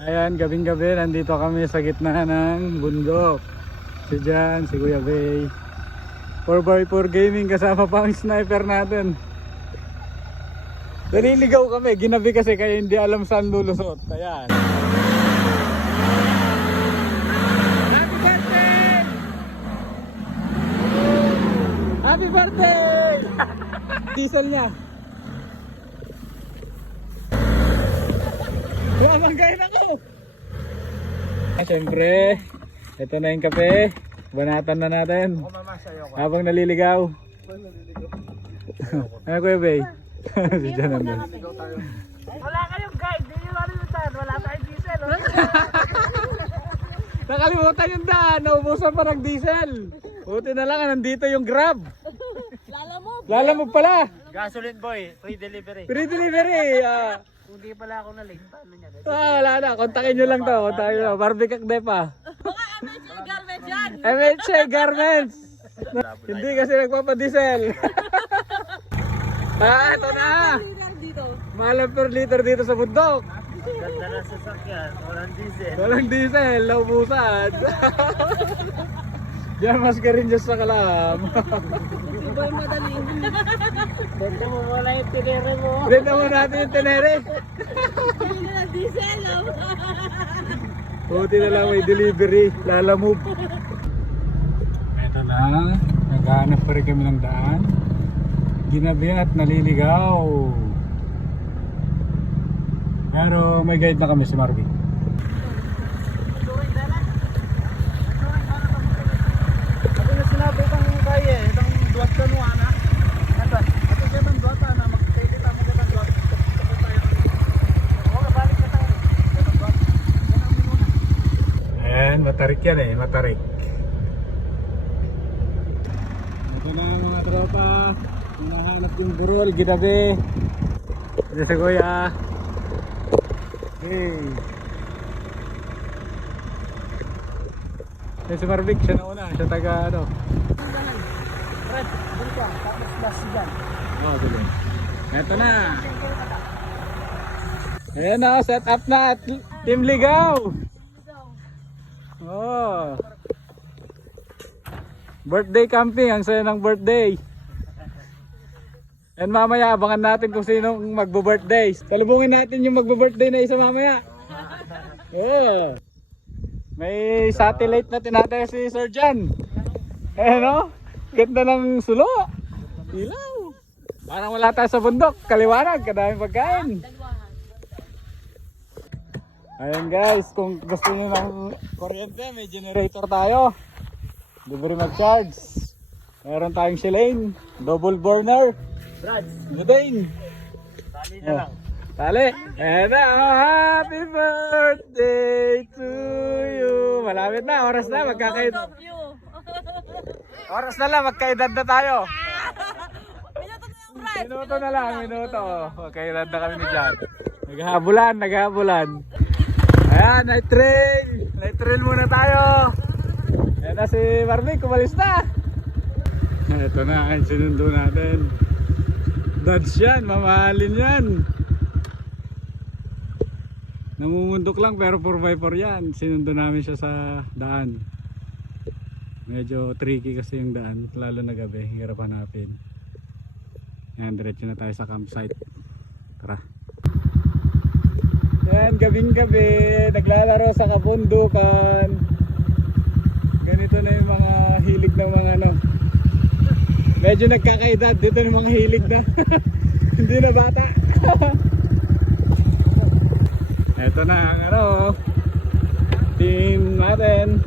Ayan, gabing-gabi, nandito kami sa gitna ng bundok. Si Jan, si Kuya Bay. 4x4 gaming kasama pa ang sniper natin. Naliligaw kami, ginabi kasi kaya hindi alam saan lulusot. Ayan. Happy birthday! Happy birthday! Diesel niya. Mamanggain ako! Siyempre, ito na yung kape. Banatan na natin. Habang naliligaw. Ano Kuya Bay? Si Jan naman. Wala kayong guide, di nyo nalimutan. Wala tayong diesel. Nakalimutan yung daan, naubusan pa ng diesel. Buti na lang, nandito yung Grab. Lalamove pala. Gasoline boy, free delivery. Free delivery. Kung di pala ako na-late, paano niya? Wala na, kontakin nyo lang to. Kontakin nyo. Barbie Kakde pa. MHA Garment yan! MHA Garments. Hindi kasi nagpapadiesel. Ito na. Mahal per liter dito sa bundok. Ganda na sasakyan, walang diesel. Walang diesel, naubusan. Diyan mas karindyas sa kalam. Iba yung madaling. Benta mo muna yung tinere mo. Benta mo natin yung tenere. Hindi na diesel. Buti na lang may delivery, lalamove. Ito na, naghahanap pa rin kami ng daan. Ginabi at naliligaw. Pero may guide na kami si Marvin. Ako na sinabi kang kaya, itong duwat ka nung ana. Ito siya ng duwat na magkakita mo ka ng duwat. Oo, balik ka tayo. Itong duwat. Yan ang minuna. Ayan, matarik yan eh, matarik. Ito na mga tropa. Hinahanap yung burol, ginabi. Ito si Kuya. Hey. Ito si Marvic, siya na una. Siya taga ano. Red, dun ka. Tapos last dyan. Oh, tuloy. Ito na. Ayan na, set up na. Team Ligaw. Oh. Birthday camping, ang saya ng birthday. And mamaya abangan natin kung sino magbo-birthday. Talubungin natin yung magbo-birthday na isa mamaya. Oh. May satellite na tinataya si Sir Jan. Eh no? Ganda ng sulo. Ilaw. Parang wala tayo sa bundok. Kaliwanag, kadaming pagkain. Ayan guys, kung gusto nyo ng kuryente, may generator tayo. Libre mag-charge. Meron tayong Shilane, double burner. Brads, Buding. tali na lang. Tali. And happy birthday to you. Malapit na, oras na, oras na lang, magkaedad na tayo. Minuto na lang, minuto. Magkaedad na kami ni Jan. Naghahabulan. Ayan, night trail muna tayo. Ayan na si Marvic, kumalis na. Ito na, ay sinundo natin. Dodge yan, mamahalin yan. Namumundok lang pero 4x4 yan. Sinundo namin siya sa daan. Medyo tricky kasi yung daan, lalo na gabi, hirap hanapin. Yan, diretso na tayo sa campsite. Tara. Yan, gabing-gabi, naglalaro sa kabundukan. Ganito na yung mga hilig ng mga ano. Medyo nagkakaedad dito ng mga hilig na. Hindi na bata. Ito na ang ano, team natin.